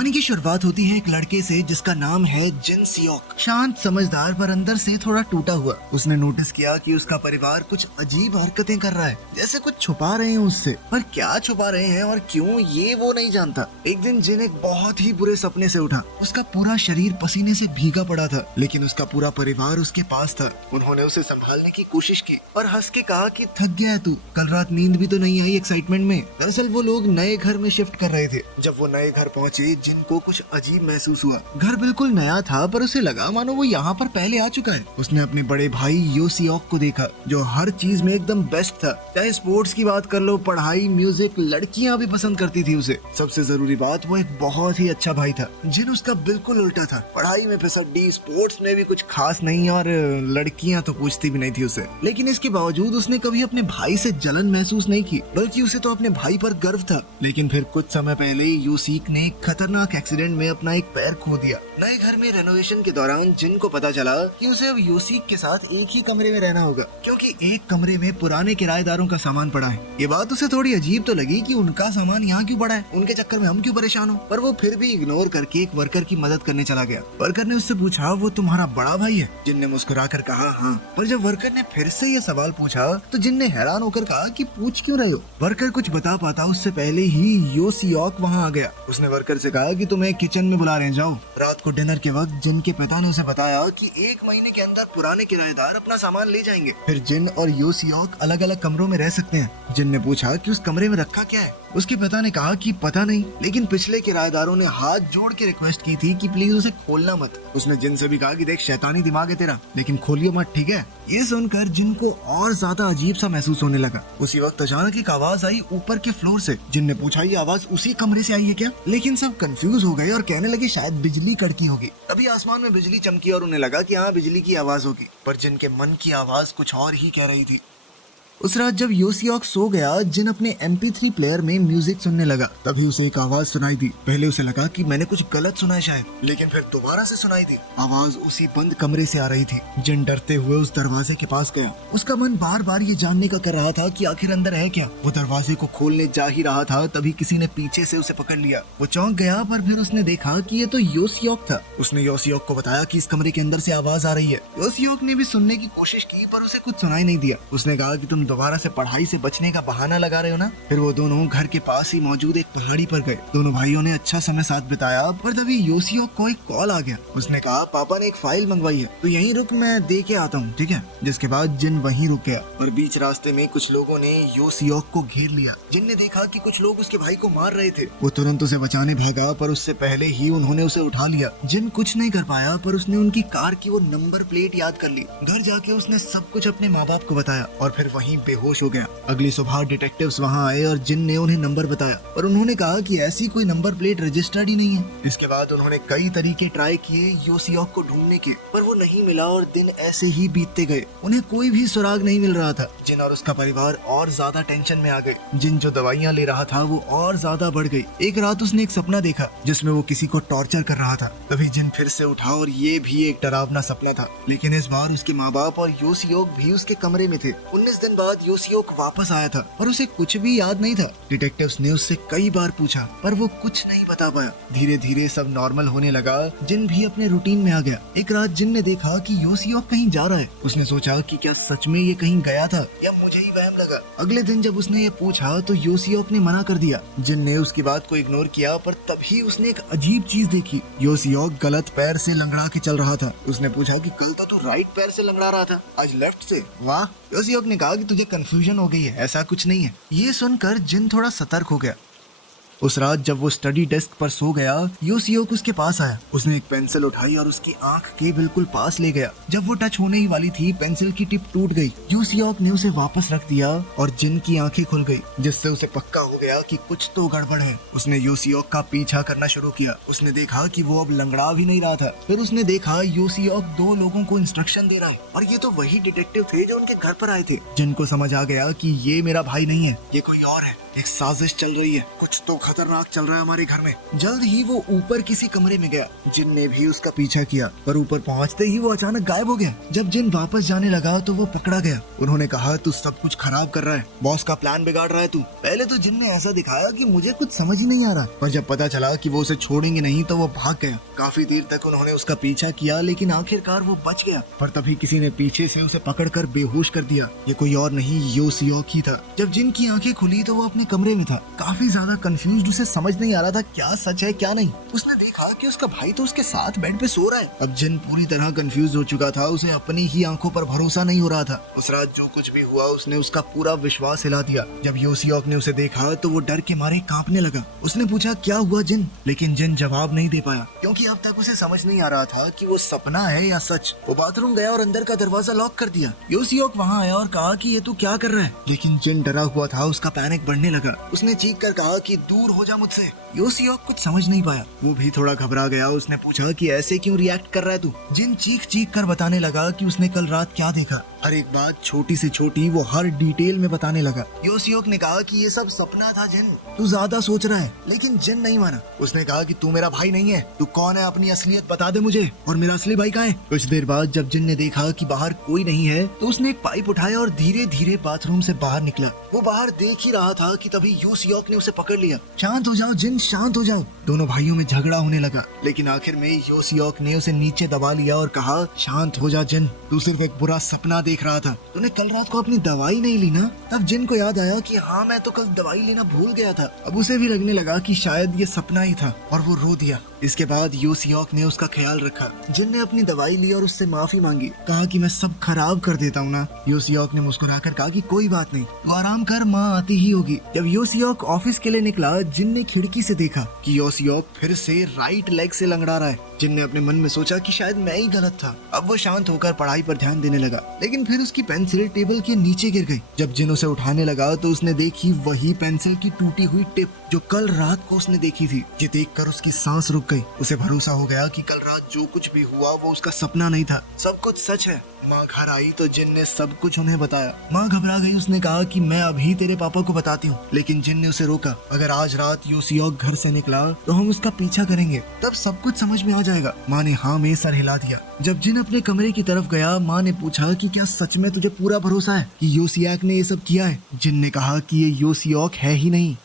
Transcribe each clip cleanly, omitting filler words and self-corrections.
कहानी की शुरुआत होती है एक लड़के से जिसका नाम है जिन सियोक। शांत, समझदार, पर अंदर से थोड़ा टूटा हुआ। उसने नोटिस किया कि उसका परिवार कुछ अजीब हरकतें कर रहा है, जैसे कुछ छुपा रहे हैं उससे। पर क्या छुपा रहे हैं और क्यों, ये वो नहीं जानता। एक दिन जिन एक बहुत ही बुरे सपने से उठा। उसका पूरा शरीर पसीने से भीगा पड़ा था, लेकिन उसका पूरा परिवार उसके पास था। उन्होंने उसे संभालने की कोशिश की और हंस के कहा कि थक गया है तू, कल रात नींद भी तो नहीं आई एक्साइटमेंट में। दरअसल वो लोग नए घर में शिफ्ट कर रहे थे। जब वो नए घर पहुंचे, जिन को कुछ अजीब महसूस हुआ। घर बिल्कुल नया था, पर उसे लगा मानो वो यहाँ पर पहले आ चुका है। उसने अपने बड़े भाई यो सियोक को देखा, जो हर चीज में एकदम बेस्ट था। चाहे स्पोर्ट्स की बात कर लो, पढ़ाई, म्यूजिक, लड़कियां भी पसंद करती थी उसे। सबसे जरूरी बात, वो एक बहुत ही अच्छा भाई था। जिन उसका बिल्कुल उल्टा था। पढ़ाई में फिसड्डी, स्पोर्ट्स में भी कुछ खास नहीं, और लड़कियां तो पूछती भी नहीं थी उसे। लेकिन इसके बावजूद उसने कभी अपने भाई से जलन महसूस नहीं की, बल्कि उसे तो अपने भाई पर गर्व था। लेकिन फिर कुछ समय पहले यूसीक ने एक खतरनाक एक्सीडेंट में अपना एक पैर खो दिया। नए घर में रेनोवेशन के दौरान जिन को पता चला कि उसे अब यूसीक के साथ एक ही कमरे में रहना होगा, क्योंकि एक कमरे में पुराने किराएदारों का सामान पड़ा है। ये बात उसे थोड़ी अजीब तो लगी कि उनका सामान यहाँ क्यों पड़ा है, उनके चक्कर में हम क्यों परेशान हो। पर वो फिर भी इग्नोर करके एक वर्कर की मदद करने चला गया। वर्कर ने उससे पूछा, वो तुम्हारा बड़ा भाई है? जिन ने मुस्कुरा कर कहा हाँ। पर जब वर्कर ने फिर से ये सवाल पूछा तो जिन ने हैरान होकर कहा कि पूछ क्यों रहे हो। वर्कर कुछ बता पाता उससे पहले ही यो सियोक वहाँ आ गया। उसने वर्कर से कहा कि तुम्हें किचन में बुला रहे हैं, जाओ। रात को डिनर के वक्त जिन के पिता ने उसे बताया कि एक महीने के अंदर पुराने किराएदार अपना सामान ले जाएंगे, फिर जिन और यो सियोक अलग अलग कमरों में रह सकते हैं। जिन ने पूछा कि उस कमरे में रखा क्या है। उसके पिता ने कहा कि पता नहीं, लेकिन पिछले किराएदारों ने हाथ जोड़ के रिक्वेस्ट की थी कि प्लीज उसे खोलना मत। उसने जिन से भी कहा कि देख, शैतानी दिमाग है तेरा, लेकिन खोलियो मत, ठीक है। ये सुनकर जिन को और ज्यादा अजीब सा महसूस होने लगा। उसी वक्त अचानक एक आवाज आई ऊपर के फ्लोर से। जिन ने पूछा, ये आवाज उसी कमरे से आई है क्या? लेकिन सब कंफ्यूज हो गए और कहने लगे शायद बिजली कड़की होगी। तभी आसमान में बिजली चमकी और उन्हें लगा कि हाँ, बिजली की आवाज होगी। पर जिन के मन की आवाज कुछ और ही कह रही थी। उस रात जब यो सियोक सो गया, जिन अपने MP3 प्लेयर में म्यूजिक सुनने लगा। तभी उसे एक आवाज सुनाई दी। पहले उसे लगा कि मैंने कुछ गलत सुना है शायद, लेकिन फिर दोबारा से सुनाई दी। आवाज उसी बंद कमरे से आ रही थी। जिन डरते हुए उस दरवाजे के पास गया। उसका मन बार बार ये जानने का कर रहा था कि आखिर अंदर है क्या। वो दरवाजे को खोलने जा ही रहा था, तभी किसी ने पीछे से उसे पकड़ लिया। वो चौंक गया, पर फिर उसने देखा कि ये तो यो सियोक था। उसने यो सियोक को बताया कि इस कमरे के अंदर से आवाज आ रही है। यो सियोक ने भी सुनने की कोशिश की, पर उसे कुछ सुनाई नहीं दिया। उसने कहा कि तुम दोबारा से पढ़ाई से बचने का बहाना लगा रहे हो ना। फिर वो दोनों घर के पास ही मौजूद एक पहाड़ी पर गए। दोनों भाइयों ने अच्छा समय साथ बिताया, पर तभी यो सियोक को एक कॉल आ गया। उसने कहा, पापा ने एक फाइल मंगवाई है, तो यहीं रुक, मैं दे के आता हूँ, ठीक है। जिसके बाद जिन वहीं रुक गया, और बीच रास्ते में कुछ लोगों ने यो सियोक को घेर लिया। जिन ने देखा कि कुछ लोग उसके भाई को मार रहे थे। वो तुरंत उसे बचाने भागा, पर उससे पहले ही उन्होंने उसे उठा लिया। जिन कुछ नहीं कर पाया, पर उसने उनकी कार की वो नंबर प्लेट याद कर ली। घर जाके उसने सब कुछ अपने माँ बाप को बताया और फिर वहीं बेहोश हो गया। अगली सुबह डिटेक्टिव्स वहां आए और जिन ने उन्हें नंबर बताया, पर उन्होंने कहा कि ऐसी कोई नंबर प्लेट रजिस्टर्ड ही नहीं है। इसके बाद उन्होंने कई तरीके ट्राई किए यो सियोक को ढूंढने के, पर वो नहीं मिला और दिन ऐसे ही बीतते गए। उन्हें कोई भी सुराग नहीं मिल रहा था। जिन और उसका परिवार और ज्यादा टेंशन में आ गए। जिन जो दवाइयाँ ले रहा था वो और ज्यादा बढ़ गई। एक रात उसने एक सपना देखा जिसमें वो किसी को टॉर्चर कर रहा था। तभी जिन फिर से उठा और ये भी एक डरावना सपना था, लेकिन इस बार उसके माँ बाप और यो सियोक भी उसके कमरे में थे। 19 दिन बाद यो सियोक वापस आया था, और उसे कुछ भी याद नहीं था। डिटेक्टिव्स ने उससे कई बार पूछा, पर वो कुछ नहीं बता पाया। धीरे धीरे सब नॉर्मल होने लगा। जिन भी अपने रूटीन में आ गया। एक रात जिन ने देखा कि यो सियोक कहीं जा रहा है। उसने सोचा कि क्या सच में ये कहीं गया था या मुझे ही वहम लगा। अगले दिन जब उसने ये पूछा तो यो सियोक ने मना कर दिया। जिन ने उसकी बात को इग्नोर किया, पर तभी उसने एक अजीब चीज देखी। यो सियोक गलत पैर से लंगड़ा के चल रहा था। उसने पूछा कि कल तो तू राइट पैर से लंगड़ा रहा था, आज लेफ्ट से। वाह। यो सियोक ने कहा कि तुझे कंफ्यूजन हो गई है, ऐसा कुछ नहीं है। ये सुनकर जिन थोड़ा सतर्क हो गया। उस रात जब वो स्टडी डेस्क पर सो गया, यो सियोक उसके पास आया। उसने एक पेंसिल उठाई और उसकी आंख के बिल्कुल पास ले गया। जब वो टच होने ही वाली थी, पेंसिल की टिप टूट गई। यो सियोक ने उसे वापस रख दिया और जिन की आंखें खुल गई, जिससे उसे पक्का हो गया कि कुछ तो गड़बड़ है। उसने यो सियोक का पीछा करना शुरू किया। उसने देखा कि वो अब लंगड़ा भी नहीं रहा था। फिर उसने देखा यो सियोक 2 लोगों को इंस्ट्रक्शन दे रहा है, और ये तो वही डिटेक्टिव थे जो उनके घर पर आए थे। जिन को समझ आ गया कि ये मेरा भाई नहीं है, ये कोई और है। एक साजिश चल रही है, कुछ तो खतरनाक चल रहा है हमारे घर में। जल्द ही वो ऊपर किसी कमरे में गया। जिन ने भी उसका पीछा किया, पर ऊपर पहुंचते ही वो अचानक गायब हो गया। जब जिन वापस जाने लगा तो वो पकड़ा गया। उन्होंने कहा तू सब कुछ खराब कर रहा है, बॉस का प्लान बिगाड़ रहा है तू। पहले तो जिन ने ऐसा दिखाया कि मुझे कुछ समझ ही नहीं आ रहा, पर जब पता चला कि वो उसे छोड़ेंगे नहीं तो वो भाग गया। काफी देर तक उन्होंने उसका पीछा किया, लेकिन आखिरकार वो बच गया। पर तभी किसी ने पीछे से उसे पकड़कर बेहोश कर दिया। ये कोई और नहीं, यो सियोक ही था। जब जिन की आंखें खुली तो वो अपने कमरे में था, काफी ज्यादा कंफ्यूज्ड। उसे समझ नहीं आ रहा था क्या सच है क्या नहीं। उसने देखा कि उसका भाई तो उसके साथ बेड पे सो रहा है। अब जिन पूरी तरह कंफ्यूज हो चुका था, उसे अपनी ही आंखों पर भरोसा नहीं हो रहा था। उस रात जो कुछ भी हुआ उसने उसका पूरा विश्वास हिला दिया। जब यो सियोक ने उसे देखा तो वो डर के मारे कांपने लगा। उसने पूछा क्या हुआ जिन, लेकिन जिन जवाब नहीं दे पाया, क्योंकि अब तक उसे समझ नहीं आ रहा था कि वो सपना है या सच। वो बाथरूम गया और अंदर का दरवाजा लॉक कर दिया। यो सियोक वहाँ आया और कहा कि ये तू क्या कर रहा है, लेकिन जिन डरा हुआ था। उसका पैनिक बढ़ने लगा। उसने चीख कर कहा कि दूर हो जा मुझसे। यो सियोक कुछ समझ नहीं पाया, वो भी थोड़ा घबरा गया। उसने पूछा कि ऐसे क्यों रिएक्ट कर रहा है तू। जिन चीख चीख कर बताने लगा कि उसने कल रात क्या देखा। हर एक बात छोटी से छोटी वो हर डिटेल में बताने लगा। यो सियोक ने कहा कि ये सब सपना था जिन, तू ज्यादा सोच रहा है। लेकिन जिन नहीं माना। उसने कहा कि तू मेरा भाई नहीं है, तू कौन है, अपनी असलियत बता दे मुझे, और मेरा असली भाई कहाँ है। कुछ देर बाद जब जिन ने देखा कि बाहर कोई नहीं है तो उसने एक पाइप उठाया और धीरे धीरे बाथरूम से बाहर निकला। वो बाहर देख ही रहा था कि तभी यो सियोक ने उसे पकड़ लिया। शांत हो जाओ जिन, शांत हो जाओ। दोनों भाइयों में झगड़ा होने लगा, लेकिन आखिर में यो सियोक ने उसे नीचे दबा लिया और कहा शांत हो जा जिन, तू सिर्फ एक बुरा सपना देख रहा था। तूने कल रात को अपनी दवाई नहीं ली ना। तब जिन को याद आया कि हाँ मैं तो कल दवाई लेना भूल गया था। अब उसे भी लगने लगा कि शायद ये सपना ही था और वो रो दिया। इसके बाद यो सियोक ने उसका ख्याल रखा। जिन ने अपनी दवाई ली और उससे माफी मांगी, कहा कि मैं सब खराब कर देता हूँ ना। यो सियोक ने मुस्कुराकर कहा कि कोई बात नहीं, तू आराम कर, माँ आती ही होगी। जब यो सियोक ऑफिस के लिए निकला, जिन ने खिड़की से देखा कि यो सियोक फिर से राइट लेग से लंगड़ा रहा है। जिन ने अपने मन में सोचा कि शायद मैं ही गलत था। अब वो शांत होकर पढ़ाई पर ध्यान देने लगा, लेकिन फिर उसकी पेंसिल टेबल के नीचे गिर गई। जब जिन उसे उठाने लगा तो उसने देखी वही पेंसिल की टूटी हुई टिप जो कल रात को उसने देखी थी। ये देखकर उसकी सांस रुक गई। उसे भरोसा हो गया कि कल रात जो कुछ भी हुआ वो उसका सपना नहीं था, सब कुछ सच है। माँ घर आई तो जिन ने सब कुछ उन्हें बताया। माँ घबरा गई। उसने कहा कि मैं अभी तेरे पापा को बताती हूँ, लेकिन जिन ने उसे रोका। अगर आज रात यो सियोक घर से निकला तो हम उसका पीछा करेंगे, तब सब कुछ समझ में आ जाएगा। माँ ने हाँ में सर हिला दिया। जब जिन अपने कमरे की तरफ गया, माँ ने पूछा कि क्या सच में तुझे पूरा भरोसा है कि यो सियोक ने ये सब किया है। जिन ने कहा कि ये यो सियोक है ही नहीं।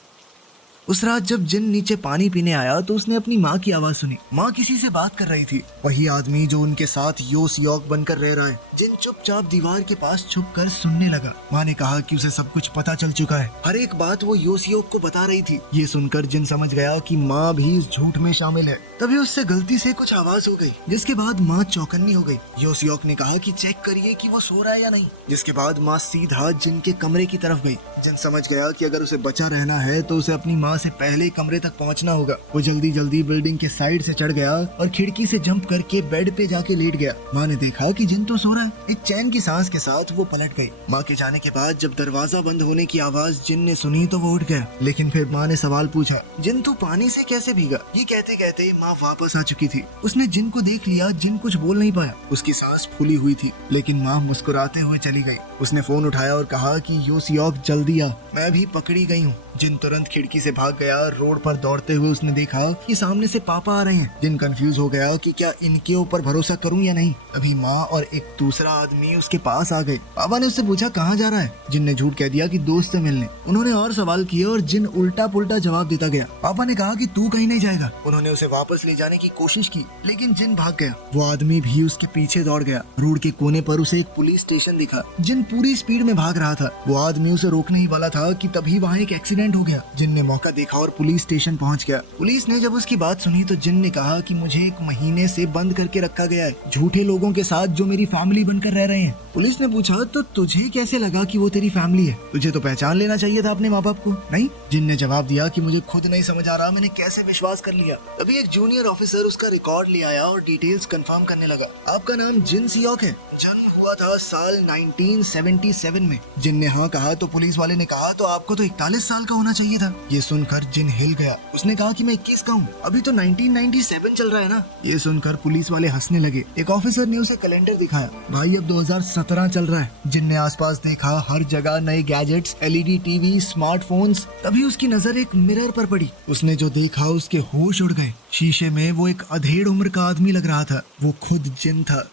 उस रात जब जिन नीचे पानी पीने आया तो उसने अपनी माँ की आवाज सुनी। माँ किसी से बात कर रही थी, वही आदमी जो उनके साथ यो सियोक बनकर रह रहा है। जिन चुपचाप दीवार के पास छुपकर सुनने लगा। माँ ने कहा कि उसे सब कुछ पता चल चुका है, हर एक बात वो यो सियोक को बता रही थी। ये सुनकर जिन समझ गया कि माँ भी इस झूठ में शामिल है। तभी उससे गलती से कुछ आवाज हो गई, जिसके बाद माँ चौकन्नी हो गई। यो सियोक ने कहा कि चेक करिए कि वो सो रहा है या नहीं, जिसके बाद माँ सीधा जिन के कमरे की तरफ गई। जिन समझ गया कि अगर उसे बचा रहना है तो उसे अपनी माँ से पहले कमरे तक पहुंचना होगा। वो जल्दी जल्दी बिल्डिंग के साइड से चढ़ गया और खिड़की से जंप करके बेड पे जाके लेट गया। माँ ने देखा कि जिन तो सो रहा है। एक चैन की सांस के साथ वो पलट गई। माँ के जाने के बाद जब दरवाजा बंद होने की आवाज जिन ने सुनी तो वो उठ गया, लेकिन फिर माँ ने सवाल पूछा, जिन तू पानी से कैसे भीगा। ये कहते कहते माँ वापस आ चुकी थी। उसने जिन को देख लिया। जिन कुछ बोल नहीं पाया, उसकी सांस फूली हुई थी, लेकिन माँ मुस्कुराते हुए चली गई। उसने फोन उठाया और कहा कि यो सियोक जल्दी आ, मैं भी पकड़ी गई हूँ। जिन तुरंत खिड़की से भाग गया। रोड पर दौड़ते हुए उसने देखा कि सामने से पापा आ रहे हैं। जिन कंफ्यूज हो गया कि क्या इनके ऊपर भरोसा करूं या नहीं। अभी माँ और एक दूसरा आदमी उसके पास आ गए। पापा ने उससे पूछा कहाँ जा रहा है। जिन ने झूठ कह दिया कि दोस्त से मिलने। उन्होंने और सवाल किए और जिन उल्टा पुल्टा जवाब देता गया। पापा ने कहा कि तू कहीं नहीं जाएगा। उन्होंने उसे वापस ले जाने की कोशिश की, लेकिन जिन भाग गया। वो आदमी भी उसके पीछे दौड़ गया। रोड के कोने पर उसे एक पुलिस स्टेशन दिखा। जिन पूरी स्पीड में भाग रहा था। वो आदमी उसे रोकने ही वाला था कि तभी वहाँ एक एक्सीडेंट हो गया। जिन ने मौका देखा और पुलिस स्टेशन पहुंच गया। पुलिस ने जब उसकी बात सुनी तो जिन ने कहा कि मुझे 1 महीने से बंद करके रखा गया है, झूठे लोगों के साथ जो मेरी फैमिली बनकर रह रहे हैं। पुलिस ने पूछा तो तुझे कैसे लगा कि वो तेरी फैमिली है, तुझे तो पहचान लेना चाहिए था अपने माँ बाप को, नहीं? जिन ने जवाब दिया कि मुझे खुद नहीं समझ आ रहा मैंने कैसे विश्वास कर लिया। तभी एक जूनियर ऑफिसर उसका रिकॉर्ड ले आया और डिटेल्स कंफर्म करने लगा। आपका नाम जिन सियोक है, जन्म हुआ था साल 1977 में। जिन ने हाँ कहा तो पुलिस वाले ने कहा तो आपको तो 41 साल का होना चाहिए था। ये सुनकर जिन हिल गया। उसने कहा कि मैं 21 का हूँ, अभी तो 1997 चल रहा है ना। ये सुनकर पुलिस वाले हंसने लगे। एक ऑफिसर ने उसे कैलेंडर दिखाया। भाई अब 2017 चल रहा है। जिन ने आसपास देखा, हर जगह नए गैजेट्स, LED टीवी, स्मार्टफोन्स। तभी उसकी नजर एक मिरर पर पड़ी। उसने जो देखा उसके होश उड़ गए। शीशे में वो एक अधेड़ उम्र का आदमी लग रहा था। वो खुद जिन था।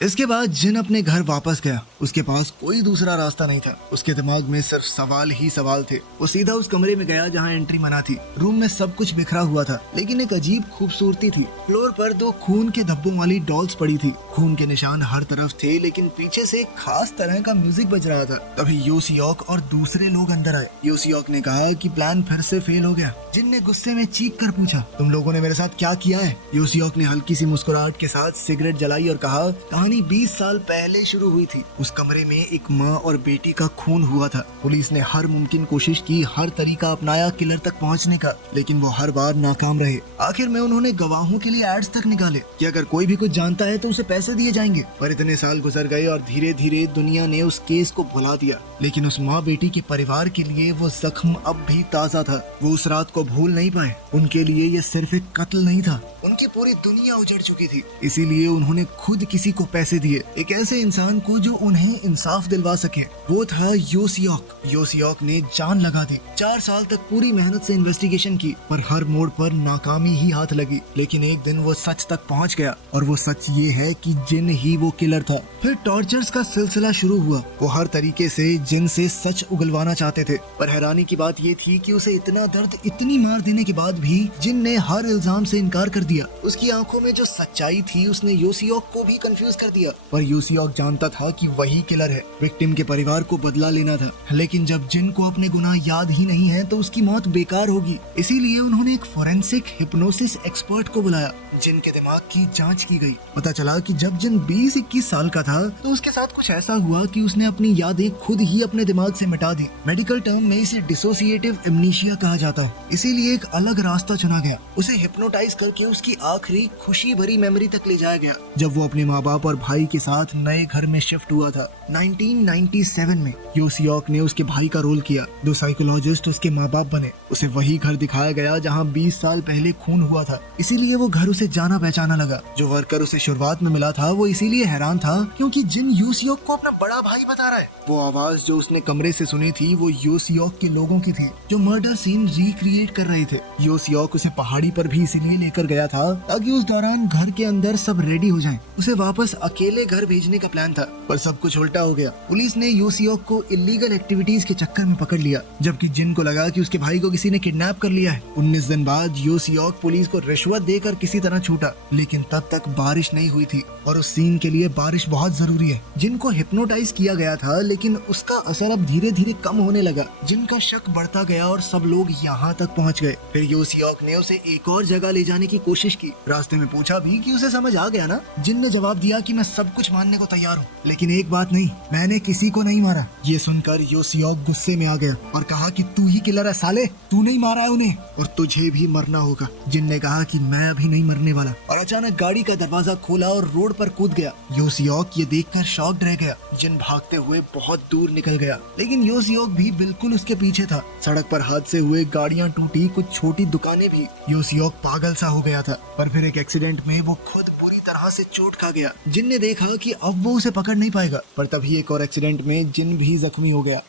इसके बाद जिन अपने घर वापस गया। उसके पास कोई दूसरा रास्ता नहीं था। उसके दिमाग में सिर्फ सवाल ही सवाल थे। वो सीधा उस कमरे में गया जहाँ एंट्री मना थी। रूम में सब कुछ बिखरा हुआ था, लेकिन एक अजीब खूबसूरती थी। फ्लोर पर 2 खून के धब्बों वाली डॉल्स पड़ी थी। खून के निशान हर तरफ थे, लेकिन पीछे से एक खास तरह का म्यूजिक बज रहा था। तभी योसियोक और दूसरे लोग अंदर आए। योसियोक ने कहा कि प्लान फिर से फेल हो गया। जिन ने गुस्से में चीख कर पूछा, तुम लोगों ने मेरे साथ क्या किया है? योसियोक ने हल्की सी मुस्कुराहट के साथ सिगरेट जलाई और कहा, कहानी 20 साल पहले शुरू हुई थी। उस कमरे में एक माँ और बेटी का खून हुआ था। पुलिस ने हर मुमकिन कोशिश की, हर तरीका अपनाया किलर तक पहुंचने का, लेकिन वो हर बार नाकाम रहे। आखिर में उन्होंने गवाहों के लिए एड्स तक निकाले कि अगर कोई भी कुछ जानता है तो उसे पैसे दिए जाएंगे। पर इतने साल गुजर गए और धीरे धीरे दुनिया ने उस केस को भुला दिया। लेकिन उस माँ बेटी के परिवार के लिए वो जख्म अब भी ताजा था। वो उस रात को भूल नहीं पाए। उनके लिए ये सिर्फ एक कत्ल नहीं था, उनकी पूरी दुनिया उजड़ चुकी थी। इसीलिए उन्होंने खुद किसी को पैसे दिए, एक ऐसे इंसान को जो उन्हें इंसाफ दिलवा सके। वो था योसियोक। योसियोक ने जान लगा दी। 4 साल तक पूरी मेहनत से इन्वेस्टिगेशन की, पर हर मोड़ पर नाकामी ही हाथ लगी। लेकिन एक दिन वो सच तक पहुंच गया, और वो सच ये है कि जिन ही वो किलर था। फिर टॉर्चर्स का सिलसिला शुरू हुआ। वो हर तरीके से जिन से सच उगलवाना चाहते थे, पर हैरानी की बात ये थी कि उसे इतना दर्द, इतनी मार देने के बाद भी जिन ने हर इल्जाम से इनकार कर दिया। उसकी आंखों में जो सच्चाई थी उसने योसियोक को भी कंफ्यूज कर दिया। पर योसियोक जानता था कि वही किलर है। विक्टिम के परिवार को बदला लेना था, लेकिन जब जिन को अपने गुनाह याद ही नहीं है तो उसकी मौत बेकार होगी। इसीलिए उन्होंने एक फोरेंसिक हिप्नोसिस एक्सपर्ट को बुलाया। जिन के दिमाग की जांच की गई। पता चला कि जब जिन 20-21 साल का था तो उसके साथ कुछ ऐसा हुआ कि उसने अपनी यादें खुद ही अपने दिमाग से मिटा दी। मेडिकल टर्म में इसे डिसोसिएटिव एमनीशिया कहा जाता है। इसीलिए एक अलग रास्ता चुना गया। उसे हिप्नोटाइज करके उसकी आखिरी खुशी भरी मेमोरी तक ले जाया गया, जब वो अपने माँ बाप और भाई के साथ नए घर में शिफ्ट हुआ था। 1997 में योसियोक ने उसके भाई का रोल किया। 2 साइकोलॉजिस्ट उसके माँ बाप बने। उसे वही घर दिखाया गया जहाँ 20 साल पहले खून हुआ था। इसीलिए वो घर उसे जाना पहचाना लगा। जो वर्कर उसे शुरुआत में मिला था वो इसीलिए हैरान था क्योंकि जिन योसियोक को अपना बड़ा भाई बता रहा है। वो आवाज जो उसने कमरे से सुनी थी वो योसियोक के लोगों की थी, जो मर्डर सीन रिक्रिएट कर रहे थे। योसियोक उसे पहाड़ी पर भी इसीलिए लेकर गया था ताकि उस दौरान घर के अंदर सब रेडी हो जाएं। उसे वापस अकेले घर भेजने का प्लान था, पर सब कुछ उल्टा हो गया। पुलिस ने योसियोक को इलीगल एक्टिविटीज के चक्कर में पकड़ लिया, जबकि जिन को लगा कि उसके भाई को किसी ने किडनैप कर लिया है। 19 दिन बाद योसियोक पुलिस को रिश्वत देकर किसी तरह छूटा, लेकिन तब तक बारिश नहीं हुई थी और उस सीन के लिए बारिश बहुत जरूरी है। जिन को हिप्नोटाइज किया गया था, लेकिन उसका असर अब धीरे धीरे कम होने लगा। जिन का शक बढ़ता गया और सब लोग यहाँ तक पहुँच गए। फिर योसियोक ने उसे एक और जगह ले जाने की कोशिश की। रास्ते में पूछा भी कि उसे समझ आ गया ना। जिन ने जवाब दिया कि मैं सब कुछ मानने को तैयार हूँ, लेकिन एक बात नहीं, मैंने किसी को नहीं मारा। ये सुनकर योसियोक गुस्से में आ गया और कहा कि तू ही किलर है साले, तू नहीं मारा है उन्हें और तुझे भी मरना होगा। जिन ने कहा कि मैं अभी नहीं मरने वाला, और अचानक गाड़ी का दरवाजा खोला और रोड पर कूद गया। योसियोक ये देखकर शॉक्ड रह गया। जिन भागते हुए बहुत दूर निकल गया, लेकिन योसियोक भी बिल्कुल उसके पीछे था। सड़क पर हादसे हुए, गाड़ियाँ टूटी, कुछ छोटी दुकानें भी। योसियोक पागल सा हो गया था, पर फिर एक एक्सीडेंट में वो खुद पूरी तरह से चोट खा गया। जिन ने देखा कि अब वो उसे पकड़ नहीं पाएगा, पर तभी एक और एक्सीडेंट में जिन भी जख्मी हो गया।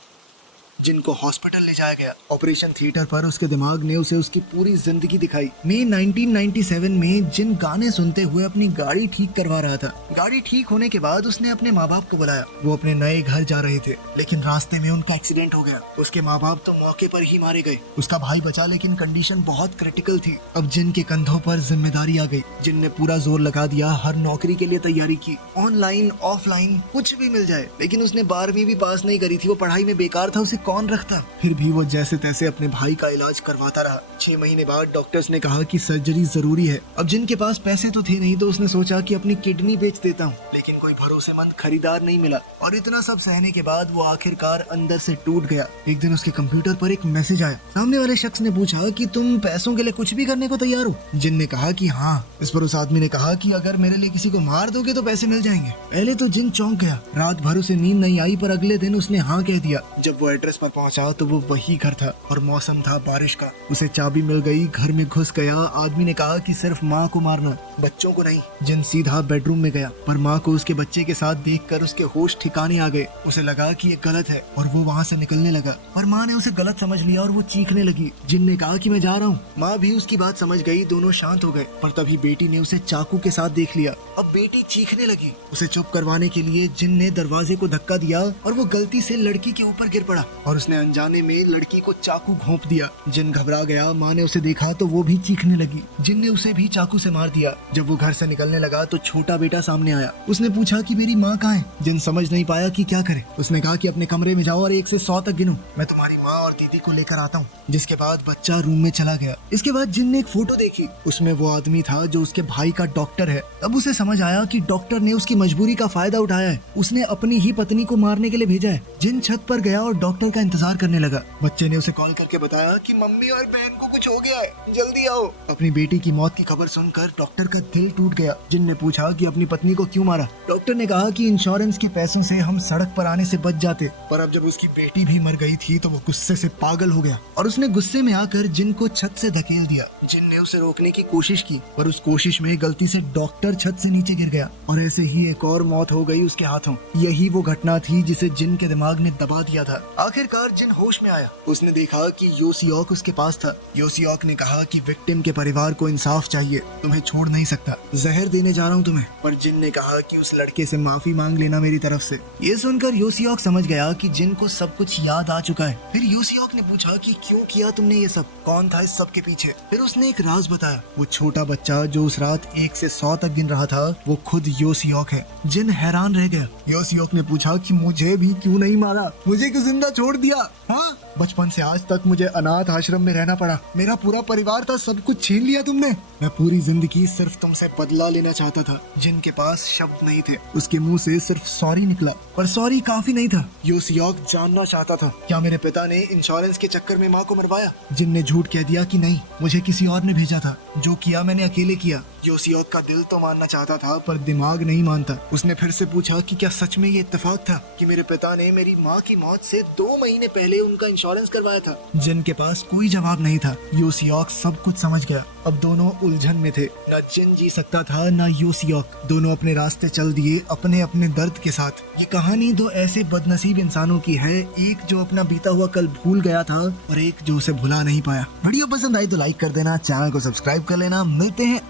जिन को हॉस्पिटल ले जाया गया। ऑपरेशन थिएटर पर उसके दिमाग ने उसे उसकी पूरी जिंदगी दिखाई। मई 1997 में जिन गाने सुनते हुए अपनी गाड़ी ठीक करवा रहा था। गाड़ी ठीक होने के बाद उसने अपने माँ बाप को बुलाया। वो अपने नए घर जा रहे थे, लेकिन रास्ते में उनका एक्सीडेंट हो गया। उसके माँ बाप तो मौके पर ही मारे गए। उसका भाई बचा, लेकिन कंडीशन बहुत क्रिटिकल थी। अब जिन के कंधों पर जिम्मेदारी आ गई। जिन ने पूरा जोर लगा दिया, हर नौकरी के लिए तैयारी की, ऑनलाइन ऑफलाइन कुछ भी मिल जाए। लेकिन उसने 12वीं भी पास नहीं करी थी। वो पढ़ाई में बेकार था, उसे कौन रखता। फिर भी भी वो जैसे तैसे अपने भाई का इलाज करवाता रहा। 6 महीने बाद डॉक्टर्स ने कहा कि सर्जरी जरूरी है। अब जिनके पास पैसे तो थे नहीं तो उसने सोचा कि अपनी किडनी बेच देता हूँ, लेकिन कोई भरोसेमंद खरीदार नहीं मिला और इतना सब सहने के बाद वो आखिरकार अंदर से टूट गया। एक दिन उसके कंप्यूटर पर एक मैसेज आया। सामने वाले शख्स ने पूछा कि तुम पैसों के लिए कुछ भी करने को तैयार हो? जिन ने कहा कि हाँ। इस पर उस आदमी ने कहा कि अगर मेरे लिए किसी को मार दोगे तो पैसे मिल जाएंगे। पहले तो जिन चौंक गया, रात भर उसे नींद नहीं आई, पर अगले दिन उसने हाँ कह दिया। जब वो एड्रेस पर पहुंचा तो वो वही घर था और मौसम था बारिश का। उसे चाबी मिल गई, घर में घुस गया। आदमी ने कहा कि सिर्फ माँ को मारना, बच्चों को नहीं। जिन सीधा बेडरूम में गया, पर माँ को उसके बच्चे के साथ देखकर उसके होश ठिकाने आ गए। उसे लगा कि ये गलत है और वो वहाँ से निकलने लगा, पर माँ ने उसे गलत समझ लिया और वो चीखने लगी। जिन ने कहा कि मैं जा रहा हूँ। माँ भी उसकी बात समझ गई, दोनों शांत हो गए, पर तभी बेटी ने उसे चाकू के साथ देख लिया। अब बेटी चीखने लगी। उसे चुप करवाने के लिए जिन ने दरवाजे को धक्का दिया और वो गलती से लड़की के ऊपर गिर पड़ा और उसने अनजाने में लड़की को चाकू घोंप दिया। जिन घबरा गया। माँ ने उसे देखा तो वो भी चीखने लगी। जिन ने उसे भी चाकू से मार दिया। जब वो घर से निकलने लगा तो छोटा बेटा सामने आया। उसने पूछा कि मेरी माँ कहाँ है? जिन समझ नहीं पाया कि क्या करे। उसने कहा कि अपने कमरे में जाओ और 1 से 100 तक गिनो, मैं तुम्हारी माँ और दीदी को लेकर आता हूँ। जिसके बाद बच्चा रूम में चला गया। इसके बाद जिन ने एक फोटो देखी, उसमें वो आदमी था जो उसके भाई का डॉक्टर है। अब उसे समझ आया कि डॉक्टर ने उसकी मजबूरी का फायदा उठाया है, उसने अपनी ही पत्नी को मारने के लिए भेजा है। जिन छत पर गया और डॉक्टर का इंतजार करने लगा। बच्चे ने उसे कॉल करके बताया कि मम्मी और बहन को कुछ हो गया है, जल्दी आओ। अपनी बेटी की मौत की खबर सुनकर डॉक्टर का दिल टूट गया। जिन ने पूछा कि अपनी पत्नी को क्यों मारा। डॉक्टर ने कहा कि इंश्योरेंस के पैसों से हम सड़क पर आने से बच जाते, पर अब जब उसकी बेटी भी मर गई थी तो वो गुस्से से पागल हो गया और उसने गुस्से में आकर जिन को छत से धकेल दिया। जिन ने उसे रोकने की कोशिश की, पर उस कोशिश में गलती से डॉक्टर छत से नीचे गिर गया और ऐसे ही एक और मौत हो गई उसके हाथों। यही वो घटना थी जिसे जिन के दिमाग ने दबा दिया था। आखिरकार जिन होश में आया। उसने देखा कि योसियोक उसके पास था। योसियोक ने कहा कि विक्टिम के परिवार को इंसाफ चाहिए, तुम्हें छोड़ नहीं सकता, जहर देने जा रहा हूँ तुम्हें। पर जिन ने कहा कि उस लड़के से माफी मांग लेना मेरी तरफ से। ये सुनकर योसियोक समझ गया कि जिन को सब कुछ याद आ चुका है। फिर योसियोक ने पूछा कि क्यों किया तुमने ये सब, कौन था इस सब के पीछे। फिर उसने एक राज बताया। वो छोटा बच्चा जो उस रात 1 से 100 तक गिन रहा था, वो खुद योसियोक है। जिन हैरान रह गया। योसियोक ने पूछा कि मुझे भी क्यों नहीं मारा, मुझे क्यों जिंदा छोड़ दिया? हाँ, बचपन से आज तक मुझे अनाथ आश्रम में रहना पड़ा, मेरा पूरा परिवार था, सब कुछ छीन लिया तुमने। मैं पूरी जिंदगी सिर्फ तुमसे बदला लेना चाहता था। जिन के पास शब्द नहीं थे, उसके मुंह से सिर्फ सॉरी निकला, पर सॉरी काफी नहीं था। योसियोक जानना चाहता था क्या मेरे पिता ने इंश्योरेंस के चक्कर में माँ को मरवाया। जिन ने झूठ कह दिया कि नहीं, मुझे किसी और ने भेजा था, जो किया मैंने अकेले किया। योसियोक का दिल तो मानना चाहता था पर दिमाग नहीं मानता। उसने फिर से पूछा कि क्या सच में ये इत्तेफाक था कि मेरे पिता ने मेरी माँ की मौत से 2 महीने पहले उनका इंश्योरेंस करवाया था। जिन के पास कोई जवाब नहीं था। योसियोक सब कुछ समझ गया। अब दोनों उलझन में थे, न जिन जी सकता था न योसियोक। दोनों अपने रास्ते चल दिए अपने अपने दर्द के साथ। ये कहानी 2 ऐसे बदनसीब इंसानों की है, एक जो अपना बीता हुआ कल भूल गया था और एक जो उसे भुला नहीं पाया। वीडियो पसंद आई तो लाइक कर देना, चैनल को सब्सक्राइब कर लेना। मिलते हैं